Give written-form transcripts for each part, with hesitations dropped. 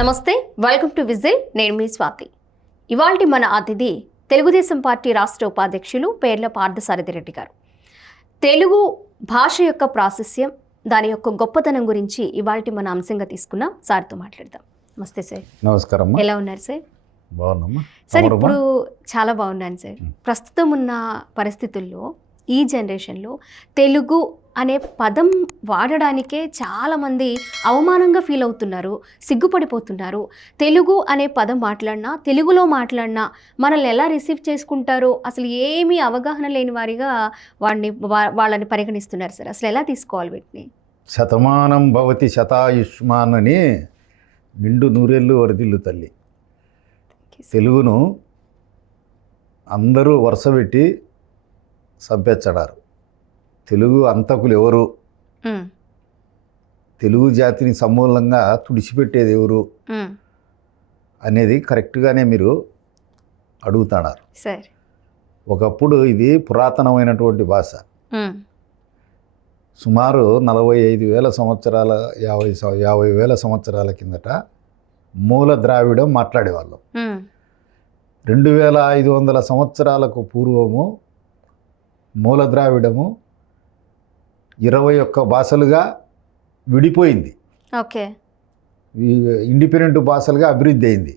నమస్తే, welcome to whistle. నేను మీ స్వాతి. ఇవాల్టి మన అతిథి తెలుగుదేశం పార్టీ రాష్ట్ర ఉపాధ్యక్షులు పేర్ల పార్థసారథి రెడ్డి గారు. తెలుగు భాష యొక్క ప్రాశస్యం, దాని యొక్క గొప్పతనం గురించి ఇవాల్టి మన అంశంగా తీసుకున్నాం. సార్తో మాట్లాడదాం. నమస్తే సార్. నమస్కారం. ఎలా ఉన్నారు సార్? బాగున్నామ్మా సార్. ఇప్పుడు చాలా బాగున్నాను సార్. ప్రస్తుతం ఉన్న పరిస్థితుల్లో ఈ జనరేషన్లో తెలుగు అనే పదం వాడడానికే చాలామంది అవమానంగా ఫీల్ అవుతున్నారు, సిగ్గుపడిపోతున్నారు. తెలుగు అనే పదం మాట్లాడినా, తెలుగులో మాట్లాడినా మనల్ని ఎలా రిసీవ్ చేసుకుంటారో అసలు ఏమీ అవగాహన లేని వారిగా వాళ్ళని పరిగణిస్తున్నారు సార్. అసలు ఎలా తీసుకోవాలి వీటిని? శతమానం భవతి శతాయుష్మాన్ అని నిండు నూరేళ్ళు వరదిల్లు తల్లి. తెలుగును అందరూ వరుసపెట్టి సంపెచ్చడారు. తెలుగు అంతకులు ఎవరు, తెలుగు జాతిని సమూలంగా తుడిచిపెట్టేది ఎవరు అనేది కరెక్ట్గానే మీరు అడుగుతున్నారు. ఒకప్పుడు ఇది పురాతనమైనటువంటి భాష. సుమారు 45,000 సంవత్సరాల 50,000 సంవత్సరాల కిందట మూల ద్రావిడం మాట్లాడేవాళ్ళం. 2,500 సంవత్సరాలకు పూర్వము మూల ద్రావిడము 21 భాషలుగా విడిపోయింది. ఓకే. ఇండిపెండెంట్ భాషలుగా అభివృద్ధి అయింది.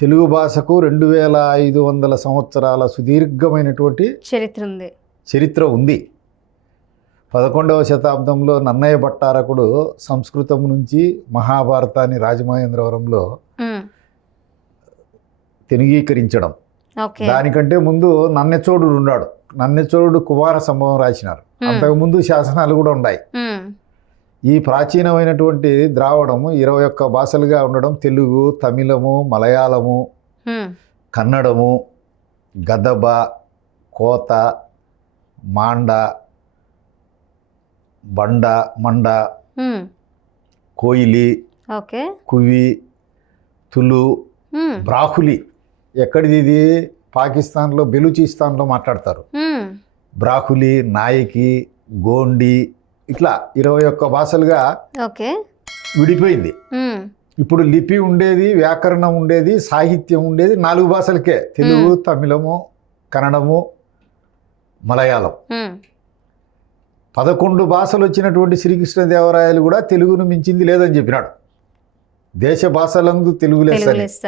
తెలుగు భాషకు 2,500 సంవత్సరాల సుదీర్ఘమైనటువంటి చరిత్ర ఉంది. 11వ శతాబ్దంలో నన్నయ్య భట్టారకుడు సంస్కృతం నుంచి మహాభారతాన్ని రాజమహేంద్రవరంలో తెనుగీకరించడం. దానికంటే ముందు నన్నెచోడుడు ఉన్నాడు. నన్నెచోడుడు కుమార సంభవం రాసినారు. అంతకుముందు శాసనాలు కూడా ఉన్నాయి. ఈ ప్రాచీనమైనటువంటి ద్రావిడము 21 భాషలుగా ఉండడం, తెలుగు, తమిళము, మలయాళము, కన్నడము, గదబ, కోత, మాండ, బండ, మండ, కోయిలి, కువి, తులు, బ్రాహులి. ఎక్కడిది ఇది? పాకిస్తాన్లో బెలూచిస్తాన్లో మాట్లాడతారు. బ్రాహులి, నాయకి, గోండి, ఇట్లా 21 భాషలుగా విడిపోయింది. ఇప్పుడు లిపి ఉండేది, వ్యాకరణం ఉండేది, సాహిత్యం ఉండేది 4 భాషలకే: తెలుగు, తమిళము, కన్నడము, మలయాళం. 11 భాషలు వచ్చినటువంటి శ్రీకృష్ణదేవరాయలు కూడా తెలుగును మించింది లేదని చెప్పినాడు. దేశ భాషలందు తెలుగు లెస్స.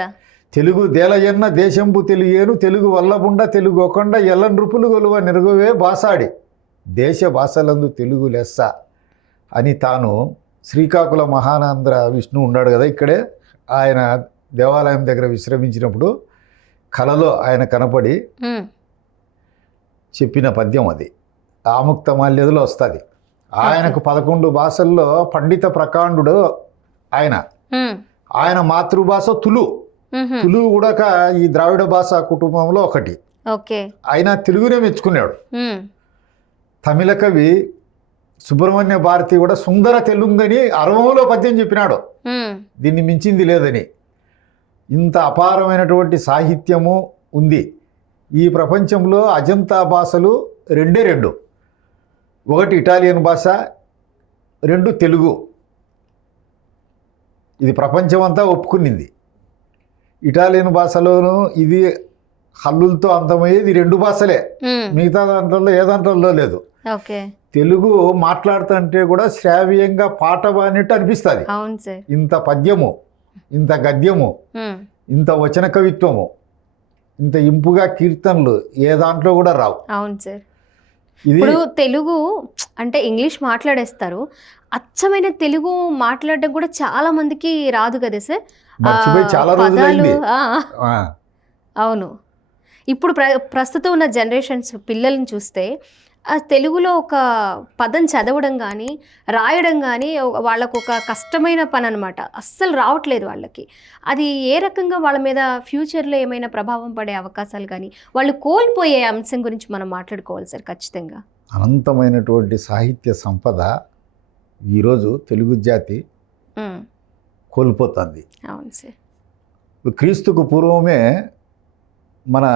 తెలుగు దేలయన్న దేశంబు తెలుగేను, తెలుగు వల్లబుండ తెలుగు ఒకండ ఎల్ల నృపులు గొలువ నిరుగువే భాషాడి, దేశ భాషలందు తెలుగు లెస్స అని తాను శ్రీకాకుళ మహానంద్ర విష్ణు ఉన్నాడు కదా, ఇక్కడే ఆయన దేవాలయం దగ్గర విశ్రమించినప్పుడు కలలో ఆయన కనపడి చెప్పిన పద్యం అది. ఆముక్తమాల్యదలో వస్తుంది. ఆయనకు 11 భాషల్లో పండిత ప్రకాండుడు ఆయన మాతృభాష తులు. తెలుగు కూడా ఈ ద్రావిడ భాష కుటుంబంలో ఒకటి. ఆయన తెలుగునే మెచ్చుకున్నాడు. తమిళ కవి సుబ్రహ్మణ్య భారతి కూడా సుందర తెలుగుని అరవంలో పద్యం చెప్పినాడు. దీన్ని మించింది లేదని. ఇంత అపారమైనటువంటి సాహిత్యము ఉంది. ఈ ప్రపంచంలో అజంతా భాషలు 2. ఒకటి ఇటాలియన్ భాష, 2 తెలుగు. ఇది ప్రపంచమంతా ఒప్పుకునింది. ఇటాలియన్ భాషలోను ఇది హల్లులతో అంతమయ్యేది 2 భాషలే. మిగతా దాంట్లో ఏ దాంట్లో లేదు. తెలుగు మాట్లాడుతుంటే కూడా శ్రావ్యంగా పాట బానిట్టు అనిపిస్తుంది. ఇంత పద్యము, ఇంత గద్యము, ఇంత వచన కవిత్వము, ఇంత ఇంపుగా కీర్తనలు ఏ దాంట్లో కూడా రావు. అవును సార్. ఇప్పుడు తెలుగు అంటే ఇంగ్లీష్ మాట్లాడేస్తారు, అచ్చమైన తెలుగు మాట్లాడడం కూడా చాలా మందికి రాదు కదా సార్. చాలా రోజులైంది. అవును. ఇప్పుడు ప్రస్తుతం ఉన్న జనరేషన్స్ పిల్లల్ని చూస్తే తెలుగులో ఒక పదం చదవడం కానీ రాయడం కానీ వాళ్ళకు ఒక కష్టమైన పని అనమాట. అస్సలు రావట్లేదు వాళ్ళకి. అది ఏ రకంగా వాళ్ళ మీద ఫ్యూచర్లో ఏమైనా ప్రభావం పడే అవకాశాలు కానీ వాళ్ళు కోల్పోయే అంశం గురించి మనం మాట్లాడుకోవాలి సార్. ఖచ్చితంగా అనంతమైనటువంటి సాహిత్య సంపద ఈరోజు తెలుగు జాతి కోల్పోతుంది. అవును సార్. క్రీస్తుకు పూర్వమే మన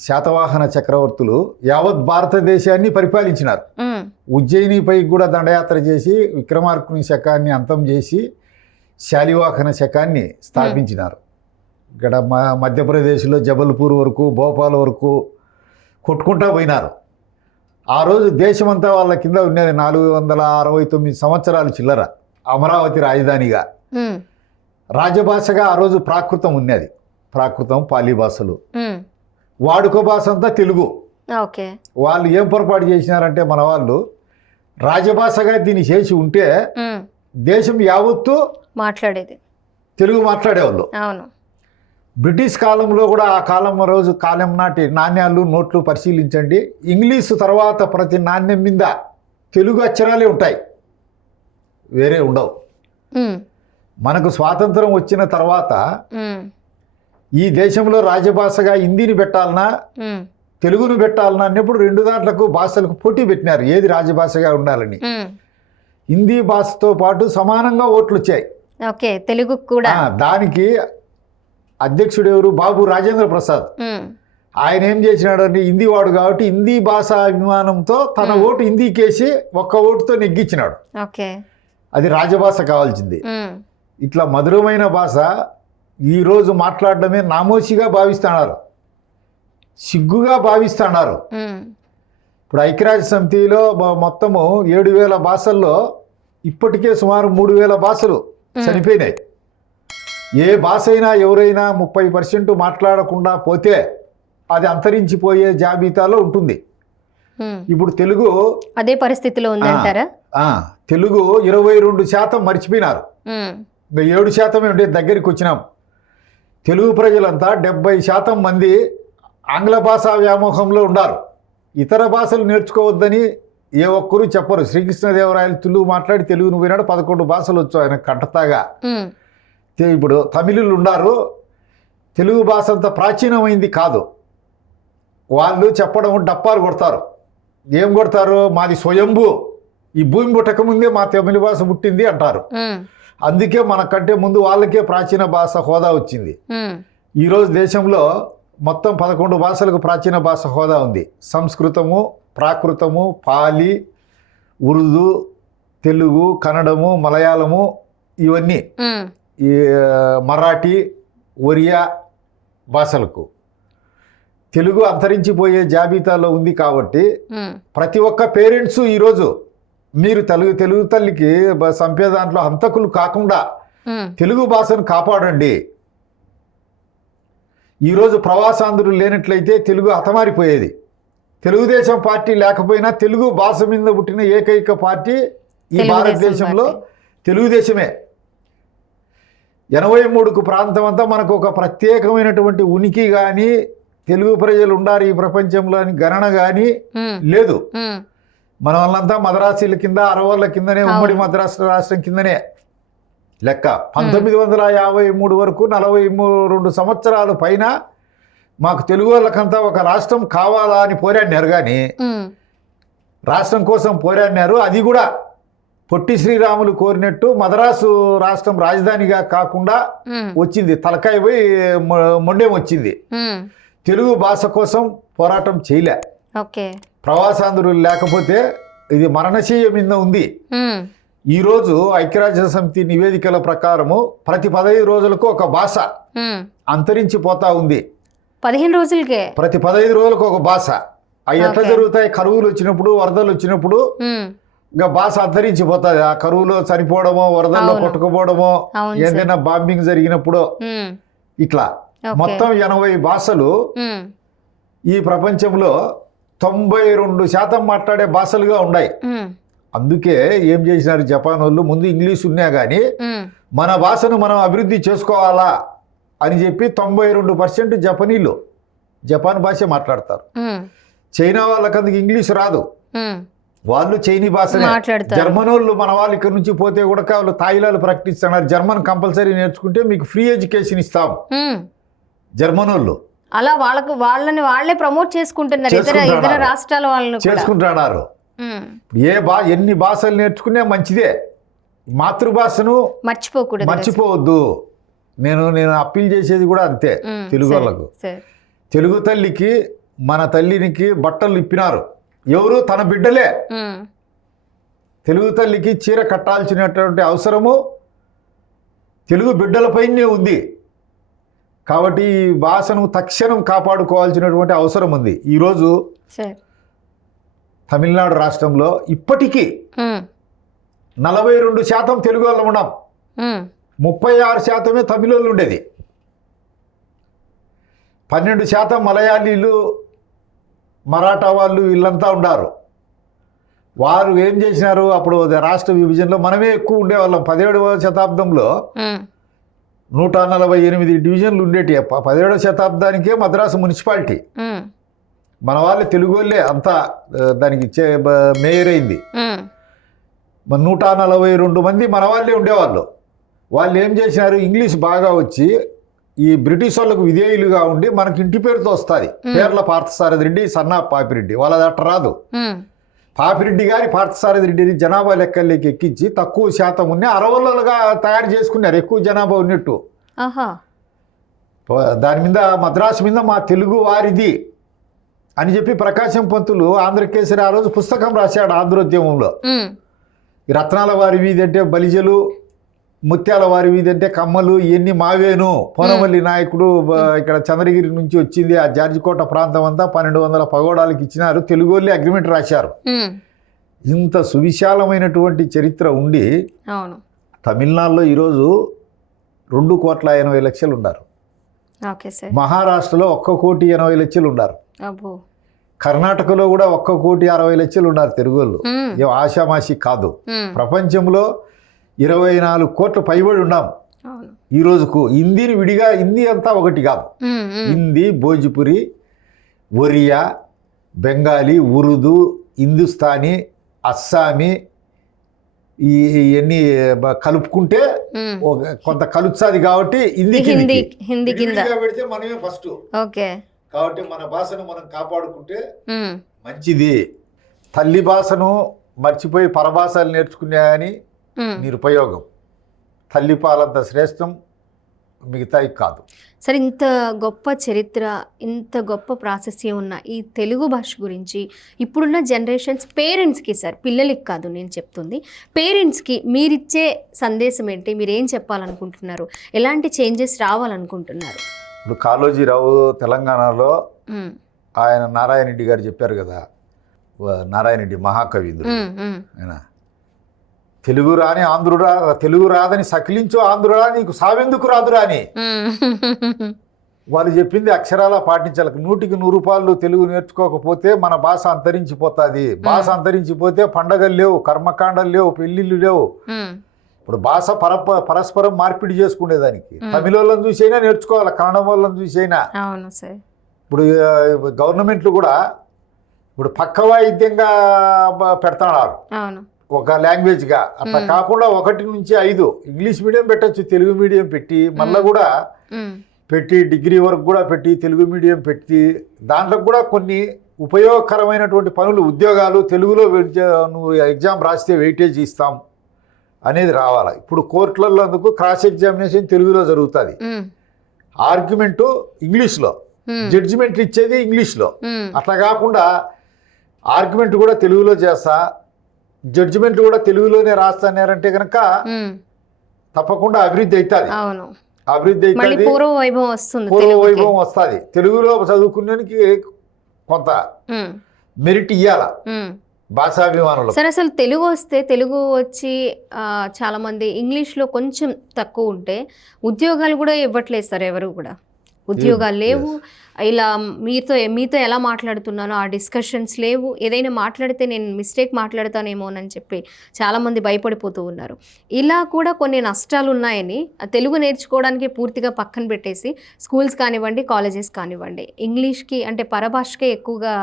శాతవాహన చక్రవర్తులు యావత్ భారతదేశాన్ని పరిపాలించినారు. ఉమ్, ఉజ్జయినిపై కూడా దండయాత్ర చేసి విక్రమార్కుని శకాన్ని అంతం చేసి శాలివాహన శకాన్ని స్థాపించినారు. ఇక్కడ మధ్యప్రదేశ్లో జబల్పూర్ వరకు భోపాల్ వరకు కొట్టుకుంటా పోయినారు. ఆ రోజు దేశమంతా వాళ్ళ కింద ఉన్నది. 469 సంవత్సరాలు చిల్లర అమరావతి రాజధానిగా. ఉమ్, రాజభాషగా ఆ రోజు ప్రాకృతం ఉన్నది. ప్రాకృతం పాలీ భాషలు, ఉమ్, వాడుక భాష అంతా తెలుగు. ఓకే. వాళ్ళు ఏం పొరపాటు చేసినారంటే మన వాళ్ళు రాజభాషగా దీన్ని చేసి ఉంటే ఉమ్, దేశం యావత్తు మాట్లాడేది తెలుగు మాట్లాడేవాళ్ళు. అవును. బ్రిటిష్ కాలంలో కూడా ఆ కాలం నాటి నాణ్యాలు నోట్లు పరిశీలించండి. ఇంగ్లీషు తర్వాత ప్రతి నాణ్యం మీద తెలుగు అక్షరాలే ఉంటాయి, వేరే ఉండవు. ఉమ్, మనకు స్వాతంత్రం వచ్చిన తర్వాత ఉమ్, ఈ దేశంలో రాజభాషగా హిందీని పెట్టాలన్నా ఉమ్, తెలుగును పెట్టాలన్నా అన్నప్పుడు రెండు దాంట్లకు భాషలకు పోటీ పెట్టినారు ఏది రాజభాషగా ఉండాలని. ఉమ్, హిందీ భాషతో పాటు సమానంగా ఓట్లు వచ్చాయి. ఓకే. తెలుగు కూడా. దానికి అధ్యక్షుడు ఎవరు? బాబు రాజేంద్ర ప్రసాద్. ఉమ్, ఆయన ఏం చేసినాడంటే హిందీ వాడు కాబట్టి హిందీ భాష అభిమానంతో తన ఓటు హిందీకేసి ఒక్క ఓటుతో నెగ్గించినాడు. ఓకే. అది రాజభాష కావాల్సింది. ఉమ్, ఇట్లా మధురమైన భాష ఈరోజు మాట్లాడడమే నామోషిగా భావిస్తున్నారు, సిగ్గుగా భావిస్తున్నారు. ఉమ్, ఇప్పుడు ఐక్యరాజ్య సమితిలో మొత్తము 7,000 భాషల్లో ఇప్పటికే సుమారు 3,000 భాషలు చనిపోయినాయి. ఏ భాష అయినా ఎవరైనా 30% మాట్లాడకుండా పోతే అది అంతరించిపోయే జాబితాలో ఉంటుంది. ఉమ్. ఇప్పుడు తెలుగు అదే పరిస్థితిలో ఉందంటారా? తెలుగు 22% మర్చిపోయినారు. ఉమ్, 7% ఉండే దగ్గరికి వచ్చినాం. తెలుగు ప్రజలంతా 70% మంది ఆంగ్ల భాషా వ్యామోహంలో ఉన్నారు. ఇతర భాషలు నేర్చుకోవద్దని ఏ ఒక్కరూ చెప్పరు. శ్రీకృష్ణదేవరాయలు తెలుగు మాట్లాడి తెలుగును పోయినాడు, 11 భాషలు వచ్చు ఆయన కంటతాగా. ఉమ్, ఇప్పుడు తమిళులు ఉన్నారు. తెలుగు భాష అంత ప్రాచీనమైంది కాదు. వాళ్ళు చెప్పడం డప్పాలు కొడతారు. ఏం కొడతారు? మాది స్వయంభూ, ఈ భూమి పుట్టక ముందే మా తమిళ భాష పుట్టింది అంటారు. ఉమ్, అందుకే మనకంటే ముందు వాళ్ళకే ప్రాచీన భాష హోదా వచ్చింది. ఉమ్, ఈరోజు దేశంలో మొత్తం 11 భాషలకు ప్రాచీన భాష హోదా ఉంది. సంస్కృతము, ప్రాకృతము, పాలి, ఉర్దూ, తెలుగు, కన్నడము, మలయాళము, ఇవన్నీ ఉమ్, ఈ మరాఠీ, ఒరియా భాషలకు. తెలుగు అంతరించిపోయే జాబితాలో ఉంది కాబట్టి ఉమ్, ప్రతి ఒక్క పేరెంట్స్ ఈరోజు మీరు తెలుగు తల్లికి సంపే దాంట్లో హంతకులు కాకుండా ఉమ్, తెలుగు భాషను కాపాడండి. ఈరోజు ప్రవాసాంధ్రులు లేనట్లయితే తెలుగు హతమారిపోయేది. తెలుగుదేశం పార్టీ లేకపోయినా తెలుగు భాష మీద పుట్టిన ఏకైక పార్టీ ఈ తెలుగుదేశం భారతదేశంలో పార్టీ. తెలుగుదేశమే. 83కు ప్రాంతం అంతా మనకు ఒక ప్రత్యేకమైనటువంటి ఉనికి కానీ తెలుగు ప్రజలు ఉండారు ఈ ప్రపంచంలో అని గణన కానీ ఉమ్, లేదు. ఉమ్, మన వాళ్ళంతా మద్రాసీల కింద, అరవర్ల కిందనే, ఉమ్మడి మద్రాసు రాష్ట్రం కిందనే లెక్క. 1953 వరకు 42 సంవత్సరాల పైన మాకు తెలుగు వాళ్ళకంతా ఒక రాష్ట్రం కావాలా అని పోరాడినారు. కానీ ఉమ్, రాష్ట్రం కోసం పోరాడినారు. అది కూడా పొట్టి శ్రీరాములు కోరినట్టు మద్రాసు రాష్ట్రం రాజధానిగా కాకుండా ఉమ్, వచ్చింది. తలకాయ పోయి మొండేం వచ్చింది. ఉమ్, తెలుగు భాష కోసం పోరాటం చేయలే. ఓకే. ప్రవాసాంధ్రులు లేకపోతే ఇది మరణశీయ మీద ఉంది. ఉమ్, ఈరోజు ఐక్యరాజ్య సమితి నివేదికల ప్రకారము ప్రతి 15 రోజులకు ఒక భాష ఉమ్, అంతరించిపోతా ఉంది. 15 రోజులకే? ప్రతి 15 రోజులకు ఒక భాష. అవి ఎట్లా Okay. జరుగుతాయి? కరువులు వచ్చినప్పుడు, వరదలు వచ్చినప్పుడు ఉమ్, ఇంకా భాష అంతరించిపోతుంది. ఆ కరువులో చనిపోవడమో, వరదల్లో అవును. కొట్టుకుపోవడమో, అవును సార్. ఏదైనా బాంబింగ్ జరిగినప్పుడు ఉమ్, ఇట్లా ఓకే. మొత్తం 80 భాషలు ఉమ్, ఈ ప్రపంచంలో 92% మాట్లాడే భాషలుగా ఉన్నాయి. ఉమ్, అందుకే ఏం చేసినారు జపాన్ వాళ్ళు? ముందు ఇంగ్లీష్ ఉన్నా కానీ ఉమ్, మన భాషను మనం అభివృద్ధి చేసుకోవాలా అని చెప్పి 92% జపనీలు జపాన్ భాష మాట్లాడతారు. ఉమ్, చైనా వాళ్ళకి అందుకు ఇంగ్లీష్ రాదు, ఉమ్, వాళ్ళు చైనీ భాషనే మాట్లాడతారు. జర్మన్ వాళ్ళు మన వాళ్ళు ఇక్కడ నుంచి పోతే కూడా వాళ్ళు తాయిలాలు ప్రకటిస్తున్నారు. జర్మన్ కంపల్సరీ నేర్చుకుంటే మీకు ఫ్రీ ఎడ్యుకేషన్ ఇస్తాం. ఉమ్. జర్మన్ వాళ్ళు అలా వాళ్ళని వాళ్ళే ప్రమోట్ చేసుకుంటున్నారు ఇతర చేసుకుంటున్నారు. రాష్ట్రాల వాళ్ళని కూడా. చేసుకుంటున్నారు. ఉమ్, ఎన్ని భాషలు నేర్చుకునే మంచిదే. మాతృభాషను మర్చిపోకూడదు. మర్చిపోవద్దు. నేను అప్పీల్ చేసేది కూడా అంతే ఉమ్, తెలుగు సరే, వాళ్ళకు. సరే. తెలుగు తల్లికి మన తల్లినికి బట్టలు ఇప్పినారు. ఎవరు? తన బిడ్డలే. తెలుగు తల్లికి చీర కట్టాల్సినటువంటి అవసరము తెలుగు బిడ్డలపైనే ఉంది. కాబట్టి ఈ భాషను తక్షణం కాపాడుకోవాల్సినటువంటి అవసరం ఉంది. ఈరోజు తమిళనాడు రాష్ట్రంలో ఇప్పటికీ 42% తెలుగు వాళ్ళు ఉన్నాం, 36% తమిళ వాళ్ళు ఉండేది, 12% మలయాళీలు, మరాఠా వాళ్ళు వీళ్ళంతా ఉన్నారు. వారు ఏం చేసినారు? అప్పుడు రాష్ట్ర విభజనలో మనమే ఎక్కువ ఉండేవాళ్ళం. 17వ శతాబ్దంలో 148 డివిజన్లు ఉండేటి. 17వ శతాబ్దానికే మద్రాసు మున్సిపాలిటీ. మన వాళ్ళే తెలుగు వాళ్ళే అంతా దానికి మేయర్ అయింది. 142 మంది మన వాళ్ళే ఉండేవాళ్ళు. వాళ్ళు ఏం చేసినారు? ఇంగ్లీష్ బాగా వచ్చి ఈ బ్రిటిష్ వాళ్ళకు విధేయులుగా ఉండి మనకి ఇంటి పేరుతో వస్తుంది. పేర్ల పార్థసారథి రెడ్డి, సన్నా పాపిరెడ్డి. వాళ్ళది అట్ట రాదు. పాపిరెడ్డి గారి పార్థసారథి రెడ్డిని జనాభా లెక్కల్లోకి ఎక్కించి తక్కువ శాతం ఉన్న అరవలుగా తయారు చేసుకున్నారు, ఎక్కువ జనాభా ఉన్నట్టు. దాని మీద మద్రాసు మీద మా తెలుగు వారిది అని చెప్పి ప్రకాశం పంతులు ఆంధ్రకేసరి ఆ రోజు పుస్తకం రాశాడు ఆంధ్రోద్యమంలో. ఈ రత్నాల వారి వీధి అంటే బలిజలు, ముత్యాల వారి వీధి అంటే కమ్మలు, ఇవన్నీ మావేను. పోనమల్లి నాయకుడు ఇక్కడ చంద్రగిరి నుంచి వచ్చింది. ఆ జార్జికోట ప్రాంతం అంతా 1200 పగోడాలకు ఇచ్చినారు. తెలుగు వాళ్ళే అగ్రిమెంట్ రాశారు. ఇంత సువిశాలమైనటువంటి చరిత్ర ఉండి తమిళనాడులో ఈరోజు 2,80,00,000 ఉన్నారు. మహారాష్ట్రలో 1,80,00,000 ఉన్నారు. కర్ణాటకలో కూడా 1,60,00,000 ఉన్నారు తెలుగు వాళ్ళు. ఏం ఆషామాషి కాదు. ప్రపంచంలో 24 కోట్ల పైబడి ఉన్నాం ఈ రోజుకు. హిందీని విడిగా, హిందీ అంతా ఒకటి కాదు. హిందీ, భోజ్పురి, ఒరియా, బెంగాలీ, ఉర్దూ, హిందుస్థానీ, అస్సామీ ఇవన్నీ కలుపుకుంటే కొంత కలుపుతుంది. కాబట్టి హిందీ పెడితే మనమే ఫస్ట్. కాబట్టి మన భాషను మనం కాపాడుకుంటే మంచిది. తల్లి భాషను మర్చిపోయి పరభాషలు నేర్చుకునే కానీ నిరుపయోగం. తల్లి పాలంత శ్రేష్టం మిగతాయి కాదు. సరే, ఇంత గొప్ప చరిత్ర, ఇంత గొప్ప ప్రాశస్యం ఉన్న ఈ తెలుగు భాష గురించి ఇప్పుడున్న జనరేషన్స్ పేరెంట్స్కి, సార్ పిల్లలకి కాదు నేను చెప్తుంది, పేరెంట్స్కి మీరిచ్చే సందేశం ఏంటి? మీరు ఏం చెప్పాలనుకుంటున్నారు? ఎలాంటి చేంజెస్ రావాలనుకుంటున్నారు? ఇప్పుడు కాళోజీరావు తెలంగాణలో ఆయన నారాయణ రెడ్డి గారు చెప్పారు కదా, నారాయణ రెడ్డి మహాకవిందుడు ఆయన, తెలుగు రాని ఆంధ్రుడా, తెలుగు రాదని సకిలించు ఆంధ్రుడా, నీకు సావెందుకు రాదురా అని. వాళ్ళు చెప్పింది అక్షరాల పాటించాలి. 100కి 100 తెలుగు నేర్చుకోకపోతే మన భాష అంతరించిపోతుంది. భాష అంతరించిపోతే పండగలు లేవు, కర్మకాండలు లేవు, పెళ్ళిళ్ళు లేవు. ఇప్పుడు భాష పరస్పరం మార్పిడి చేసుకునేదానికి తమిళ వాళ్ళని చూసైనా నేర్చుకోవాలి, కన్నడం వాళ్ళని చూసైనా. ఇప్పుడు గవర్నమెంట్లు కూడా ఇప్పుడు పక్క వాయిద్యంగా పెడతాడు ఒక లాంగ్వేజ్గా. అట్లా కాకుండా 1 నుంచి 5 ఇంగ్లీష్ మీడియం పెట్టచ్చు, తెలుగు మీడియం పెట్టి మళ్ళీ కూడా పెట్టి డిగ్రీ వరకు కూడా పెట్టి తెలుగు మీడియం పెట్టి దాంట్లో కూడా కొన్ని ఉపయోగకరమైనటువంటి పనులు, ఉద్యోగాలు తెలుగులో నువ్వు ఎగ్జామ్ రాస్తే వెయిటేజ్ ఇస్తాం అనేది రావాలి. ఇప్పుడు కోర్టులలో అందుకు క్రాస్ ఎగ్జామినేషన్ తెలుగులో జరుగుతుంది, ఆర్గ్యుమెంటు ఇంగ్లీష్లో, జడ్జిమెంట్ ఇచ్చేది ఇంగ్లీష్లో. అట్లా కాకుండా ఆర్గ్యుమెంట్ కూడా తెలుగులో చేస్తా, జడ్జిమెంట్లు కూడా తెలుగులోనే రాస్తారంటే కనుక తప్పకుండా అభివృద్ధి అవుతుంది. అభివృద్ధి అవుతుంది, పూర్వ వైభవం వస్తుంది. తెలుగులో చదువుకునేకి కొంత మెరిట్ ఇవ్వాల భాషాభిమానులు. సరే, అసలు తెలుగు వస్తే, తెలుగు వచ్చి చాలా మంది ఇంగ్లీష్లో కొంచెం తక్కువ ఉంటే ఉద్యోగాలు కూడా ఇవ్వట్లేదు సార్. ఎవరు కూడా ఉద్యోగాలు లేవు. ఇలా మీతో ఎలా మాట్లాడుతున్నానో ఆ డిస్కషన్స్ లేవు. ఏదైనా మాట్లాడితే నేను మిస్టేక్ మాట్లాడతానేమోనని చెప్పి చాలామంది భయపడిపోతూ ఉన్నారు. ఇలా కూడా కొన్ని నష్టాలు ఉన్నాయని తెలుగు నేర్చుకోవడానికి పూర్తిగా పక్కన పెట్టేసి స్కూల్స్ కానివ్వండి, కాలేజెస్ కానివ్వండి, ఇంగ్లీష్కి అంటే పరభాషకే ఎక్కువగా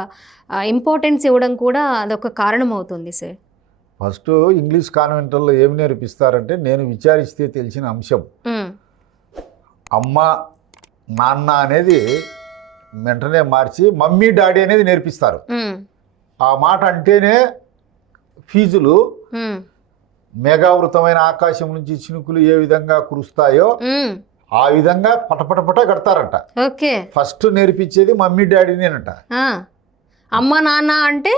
ఇంపార్టెన్స్ ఇవ్వడం కూడా అదొక కారణం అవుతుంది సార్. ఫస్ట్ ఇంగ్లీష్ కాన్వెంట్లో ఏమి నేర్పిస్తారంటే, నేను విచారిస్తే తెలిసిన అంశం, అమ్మ నాన్న అనేది వెంటనే మార్చి మమ్మీ డాడీ అనేది నేర్పిస్తారు. ఆ మాట అంటేనే ఫీజులు, మేఘావృతమైన ఆకాశం నుంచి చినుకులు ఏ విధంగా కురుస్తాయో ఆ విధంగా పటపటపట కడతారంట. ఓకే. ఫస్ట్ నేర్పించేది మమ్మీ డాడీనేనంట. అమ్మ నాన్న అంటే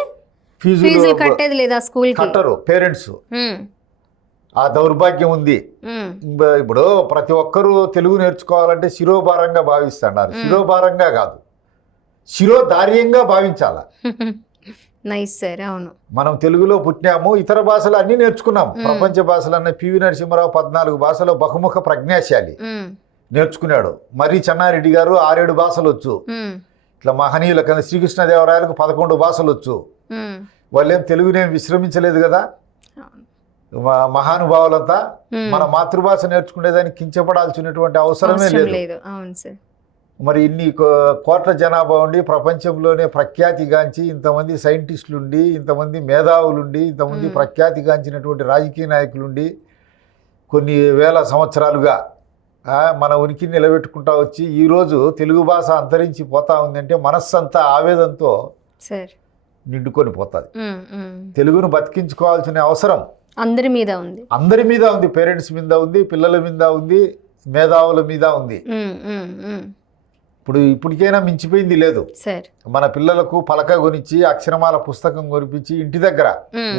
ఫీజులు ఫీజులు కట్టేది లేదా స్కూల్కి? కట్టరు పేరెంట్స్. ఆ దౌర్భాగ్యం ఉంది. ఇప్పుడు ప్రతి ఒక్కరూ తెలుగు నేర్చుకోవాలంటే శిరోభారంగా భావిస్తున్నారు. శిరోభారంగా కాదు, శిరోధార్యంగా భావించాల. Nice sir. అవును, మనం తెలుగులో పుట్టినాము, ఇతర భాషలు అన్నీ నేర్చుకున్నాము. ప్రపంచ భాషలు అన్న పివి నరసింహారావు 14 భాషలో బహుముఖ ప్రజ్ఞాశాలి నేర్చుకున్నాడు. మరి చెన్నారెడ్డి గారు 6-7 భాషలు వచ్చు. ఇట్లా మహనీయుల కింద శ్రీకృష్ణదేవరాయలకు 11 భాషలు వచ్చు. వాళ్ళేం తెలుగునేం విశ్రమించలేదు కదా. మహానుభావులంతా మన మాతృభాష నేర్చుకునేదానికి కించపడాల్సినటువంటి అవసరమే లేదు. అవును సార్. మరి ఇన్ని కోట్ల జనాభా ఉండి ప్రపంచంలోనే ప్రఖ్యాతిగాంచి ఇంతమంది సైంటిస్టులుండి, ఇంతమంది మేధావులుండి, ఇంతమంది ప్రఖ్యాతిగాంచినటువంటి రాజకీయ నాయకులుండి కొన్ని వేల సంవత్సరాలుగా మన ఉనికిని నిలబెట్టుకుంటా వచ్చి ఈరోజు తెలుగు భాష అంతరించి పోతా ఉందంటే మనస్సంతా ఆవేదంతో నిండుకొని పోతుంది. తెలుగును బతికించుకోవాల్సిన అవసరం అందరి మీద ఉంది. పేరెంట్స్ మీద ఉంది, పిల్లల మీద ఉంది, మేధావుల మీద ఉంది. ఇప్పటికైనా మించిపోయింది లేదు. మన పిల్లలకు పలక కొనిచ్చి అక్షరమాల పుస్తకం కొనిపించి ఇంటి దగ్గర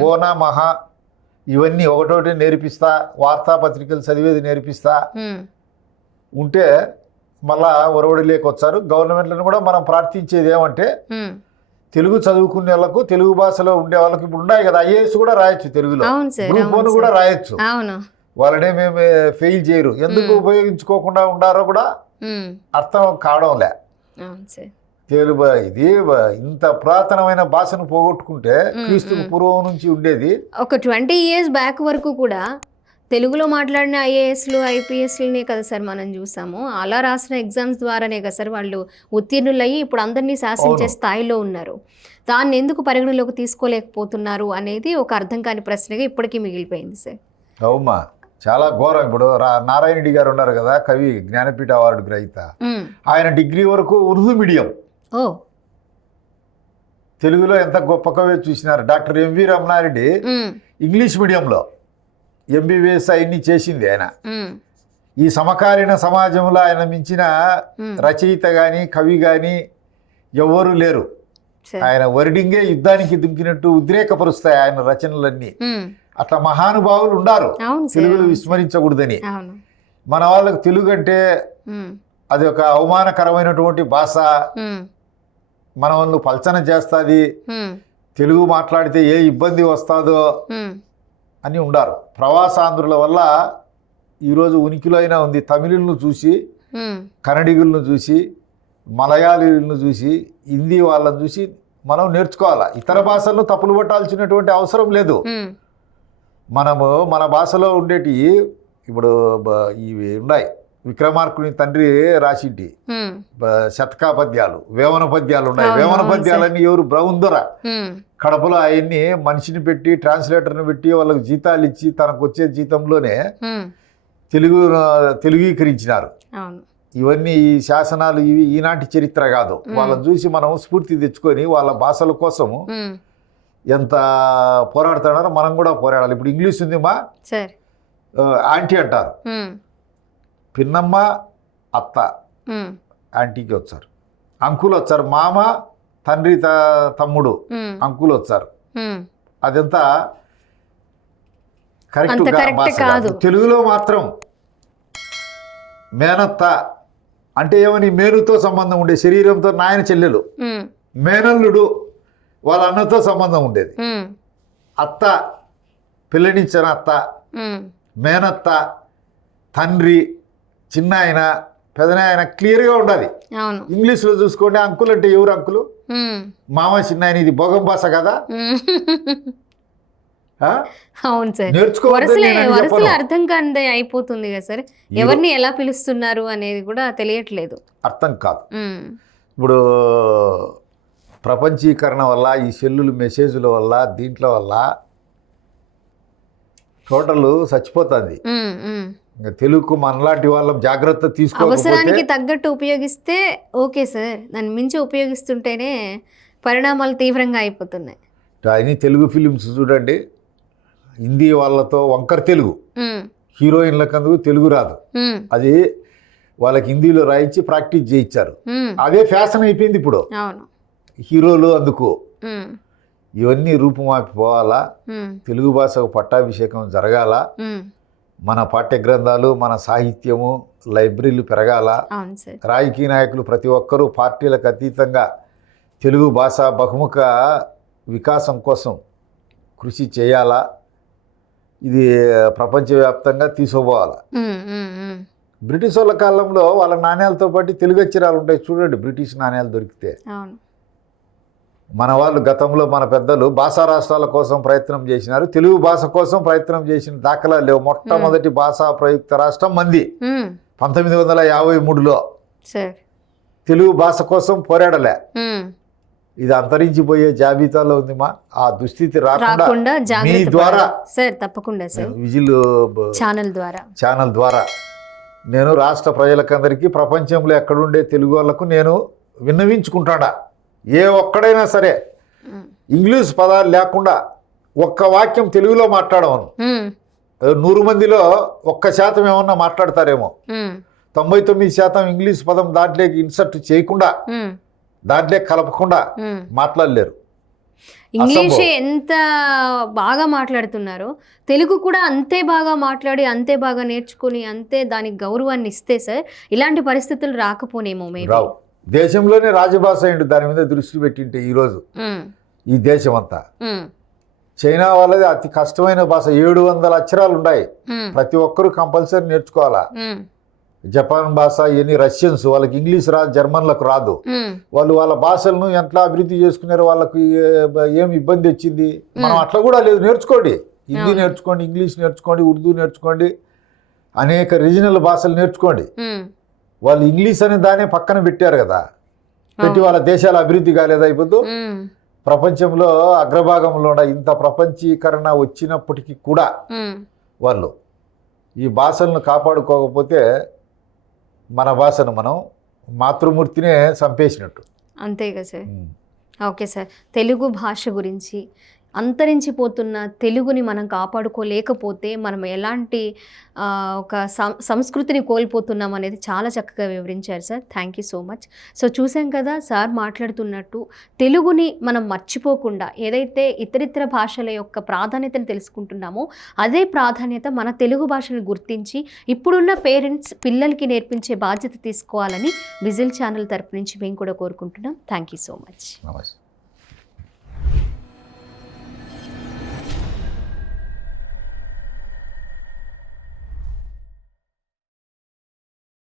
ఓనా మహా ఇవన్నీ ఒకటోటి నేర్పిస్తా, వార్తాపత్రికలు చదివేది నేర్పిస్తా ఉంటే మళ్ళా ఒరవడి లేకొచ్చారు. గవర్నమెంట్లను కూడా మనం ప్రార్థించేది ఏమంటే తెలుగు చదువుకునే వాళ్ళకు, తెలుగు భాషలో ఉండే వాళ్ళకి ఇప్పుడు ఉన్నాయి కదా, ఐఏఎస్ కూడా రాయొచ్చు తెలుగులో, గ్రూప్ 1 కూడా రాయొచ్చు. వాళ్ళనే మేము ఫెయిల్ చేయరు. ఎందుకు ఉపయోగించుకోకుండా ఉండారో కూడా అర్థం కావడంలే. తెలుగు ఇది ఇంత పురాతనమైన భాషను పోగొట్టుకుంటే క్రీస్తుకు పూర్వం నుంచి ఉండేది. ఒక 20 years బ్యాక్ వరకు కూడా తెలుగులో మాట్లాడిన ఐఏఎస్లు ఐపీఎస్లనే కదా సార్ మనం చూసాము. అలా రాసిన ఎగ్జామ్స్ ద్వారానే కదా సార్ వాళ్ళు ఉత్తీర్ణులయ్యి ఇప్పుడు అందరినీ శాసించే స్థాయిలో ఉన్నారు. దాన్ని ఎందుకు పరిగణలోకి తీసుకోలేకపోతున్నారు అనేది ఒక అర్థం కాని ప్రశ్నగా ఇప్పటికీ మిగిలిపోయింది సార్. అవుమా, చాలా ఘోరం. ఇప్పుడు నారాయణ రెడ్డి గారు ఉన్నారు కదా, కవి, జ్ఞానపీఠ అవార్డు గ్రహీత. ఆయన డిగ్రీ వరకు ఉర్దూ మీడియం. తెలుగులో ఎంత గొప్ప కవి చూసినారు. డాక్టర్ ఎంవి రమణారెడ్డి ఇంగ్లీష్ మీడియంలో ఎంబీబీఎస్ అన్ని చేసింది ఆయన. ఈ సమకాలీన సమాజంలో ఆయన మించిన రచయిత గాని కవి గాని ఎవరు లేరు. ఆయన వర్డింగే యుద్ధానికి దుంకినట్టు ఉద్రేకపరుస్తాయి ఆయన రచనలన్నీ. అట్లా మహానుభావులు ఉన్నారు, తెలుగును విస్మరించకూడదని. మన వాళ్ళకు తెలుగు అంటే అది ఒక అవమానకరమైనటువంటి భాష, మన వాళ్ళు పల్చన చేస్తుంది, తెలుగు మాట్లాడితే ఏ ఇబ్బంది వస్తుందో అని ఉండారు. ప్రవాసాంధ్రుల వల్ల ఈరోజు ఉనికిలో అయినా ఉంది. తమిళులను చూసి, కన్నడిగులను చూసి, మలయాళీలను చూసి, హిందీ వాళ్ళని చూసి మనం నేర్చుకోవాలా. ఇతర భాషలను తప్పులు పట్టాల్సినటువంటి అవసరం లేదు. మనము మన భాషలో ఉండేటి ఇప్పుడు ఇవి ఉన్నాయి. విక్రమార్కుని తండ్రి రాసింటి శతకా పద్యాలు, వేమన పద్యాలు ఉన్నాయి. వేమన పద్యాలన్నీ ఎవరు బ్రౌందొర కడపలో అవన్నీ మనిషిని పెట్టి, ట్రాన్స్లేటర్ని పెట్టి వాళ్ళకి జీతాలు ఇచ్చి తనకు వచ్చే జీతంలోనే తెలుగీకరించినారు. ఇవన్నీ ఈ శాసనాలు ఇవి ఈనాటి చరిత్ర కాదు. వాళ్ళని చూసి మనం స్ఫూర్తి తెచ్చుకొని వాళ్ళ భాషల కోసము ఎంత పోరాడుతున్నారో మనం కూడా పోరాడాలి. ఇప్పుడు ఇంగ్లీష్ ఉంది మా ఆంటీ అంటారు, పిన్నమ్మ అత్త ఆంటీకి వచ్చారు, అంకులు వచ్చారు, మామ తండ్రి తమ్ముడు అంకులు వచ్చారు. అదంతా కరెక్ట్ కాదు. తెలుగులో మాత్రం మేనత్త అంటే ఏమని మేనుతో సంబంధం ఉండే, శరీరంతో నాయన చెల్లెలు, మేనల్లుడు వాళ్ళ అన్నతో సంబంధం ఉండేది. అత్త పిల్లనిచ్చిన అత్త, మేనత్త తండ్రి, చిన్న ఆయన, పెదనాయన క్లియర్గా ఉండాలి. ఇంగ్లీష్లో చూసుకోండి, అంకుల్ అంటే ఎవరు అంకులు, మామ చిన్న ఆయన. ఇది భోగం భాష కదా. అవును సార్, వరుసలు అర్థం కాని అయిపోతుంది కదా సార్. ఎవరిని ఎలా పిలుస్తున్నారు అనేది కూడా తెలియట్లేదు, అర్థం కాదు. ఇప్పుడు ప్రపంచీకరణ వల్ల, ఈ సెల్లులు మెసేజ్ల వల్ల, దీంట్లో వల్ల టోటల్ చచ్చిపోతుంది. ఇంకా తెలుగు మనలాంటి వాళ్ళం జాగ్రత్త తీసుకోవాలి. అవసరానికి తగ్గట్టు ఉపయోగిస్తే ఓకే సార్, దాన్ని మించి ఉపయోగిస్తుంటేనే పరిణామాలు తీవ్రంగా అయిపోతున్నాయి. అని తెలుగు ఫిలిమ్స్ చూడండి, హిందీ వాళ్ళతో వంకర తెలుగు, హీరోయిన్లకు అందుకు తెలుగు రాదు. అది వాళ్ళకి హిందీలో రాయించి ప్రాక్టీస్ చేయించారు. ఉమ్, అదే ఫ్యాషన్ అయిపోయింది ఇప్పుడు. అవును. హీరోలు అందుకు ఉమ్, ఇవన్నీ రూపుమాపి పోవాలా, ఉమ్, తెలుగు భాషకు పట్టాభిషేకం జరగాల, ఉమ్, మన పాఠ్య గ్రంథాలు, మన సాహిత్యము, లైబ్రరీలు పెరగాల, అవును సార్. రాజకీయ నాయకులు ప్రతి ఒక్కరూ పార్టీలకు అతీతంగా తెలుగు భాష బహుముఖ వికాసం కోసం కృషి చేయాలా. ఇది ప్రపంచవ్యాప్తంగా తీసుకుపోవాలి. ఉమ్, ఉమ్, ఉమ్, బ్రిటిష్ వాళ్ళ కాలంలో వాళ్ళ నాణ్యాలతో పాటు తెలుగు అక్షరాలు ఉంటాయి చూడండి, బ్రిటిష్ నాణ్యాలు దొరికితే. అవును. మన వాళ్ళు గతంలో మన పెద్దలు భాషా రాష్ట్రాల కోసం ప్రయత్నం చేసినారు, తెలుగు భాష కోసం ప్రయత్నం చేసిన దాఖలా లేవు. మొట్టమొదటి భాషా ప్రయుక్త రాష్ట్రం మంది ఉమ్, 1953లో సార్. తెలుగు భాష కోసం పోరాడలే. ఉమ్, ఇది అంతరించిపోయే జాబితాలో ఉంది మా. ఆ దుస్థితి రాకుండా రాకుండా మీ జాగ్రత్త ద్వారా పడాలి. సార్ తప్పకుండా సార్, విజిల్ ఛానల్ ద్వారా. ఛానల్ ద్వారా నేను రాష్ట్ర ప్రజలకందరికీ, ప్రపంచంలో ఎక్కడుండే తెలుగు వాళ్ళకు నేను విన్నవించుకుంటాడా, ఏ ఒక్కడైనా సరే ఉమ్, ఇంగ్లీష్ పదాలు లేకుండా ఒక్క వాక్యం తెలుగులో మాట్లాడమను. ఉమ్, 100 మందిలో 1% ఏమన్నా మాట్లాడతారేమో, ఉమ్, 99% ఇంగ్లీష్ పదం దాంట్లోకి ఇన్సర్ట్ చేయకుండా, ఉమ్, దాంట్లో కలపకుండా ఉమ్. మాట్లాడలేరు. ఇంగ్లీష్ ఎంత బాగా మాట్లాడుతున్నారో తెలుగు కూడా అంతే బాగా మాట్లాడి, అంతే బాగా నేర్చుకుని, అంతే దానికి గౌరవాన్ని ఇస్తే సార్ ఇలాంటి పరిస్థితులు రాకపోనేమో మేబీ. రావు. దేశంలోనే రాజభాష అయింది, దాని మీద దృష్టి పెట్టింటే ఈరోజు ఉమ్, ఈ దేశం అంతా. ఉమ్, చైనా వాళ్ళది అతి కష్టమైన భాష, 700 అక్షరాలు ఉన్నాయి, ఉమ్, ప్రతి ఒక్కరూ కంపల్సరీ నేర్చుకోవాలా. ఉమ్, జపాన్ భాష, ఇవన్నీ రష్యన్స్, వాళ్ళకి ఇంగ్లీష్ రాదు, జర్మన్లకు రాదు. ఉమ్, వాళ్ళు వాళ్ళ భాషలను ఎట్లా అభివృద్ధి చేసుకున్నారో, వాళ్ళకి ఏం ఇబ్బంది వచ్చింది. మనం అట్లా కూడా లేదు, నేర్చుకోండి, హిందీ నేర్చుకోండి, ఇంగ్లీష్ నేర్చుకోండి, ఉర్దూ నేర్చుకోండి, అనేక రీజనల్ భాషలు నేర్చుకోండి. ఉమ్, వాళ్ళు ఇంగ్లీష్ అనే దానే పక్కన పెట్టారు కదా, పెట్టి వాళ్ళ దేశాల అభివృద్ధి కాలేదా ఇప్పుడు? ఉమ్, ప్రపంచంలో అగ్రభాగంలో ఇంత ప్రపంచీకరణ వచ్చినప్పటికీ కూడా ఉమ్, వాళ్ళు ఈ భాషలను కాపాడుకోకపోతే మన భాషను మనం మాతృమూర్తినే చంపేసినట్టు. అంతేగా సార్. ఓకే సార్, తెలుగు భాష గురించి, అంతరించిపోతున్న తెలుగుని మనం కాపాడుకోలేకపోతే మనం ఎలాంటి ఒక సంస్కృతిని కోల్పోతున్నాం అనేది చాలా చక్కగా వివరించారు sir. Thank you so much. So చూసాం కదా సార్ మాట్లాడుతున్నట్టు, తెలుగుని మనం మర్చిపోకుండా ఏదైతే ఇతరితర భాషల యొక్క ప్రాధాన్యతను తెలుసుకుంటున్నామో అదే ప్రాధాన్యత మన తెలుగు భాషను గుర్తించి ఇప్పుడున్న పేరెంట్స్ పిల్లలకి నేర్పించే బాధ్యత తీసుకోవాలని విజిల్ ఛానల్ తరపు నుంచి మేము కూడా కోరుకుంటున్నాం. Thank you so much. నమస్తే.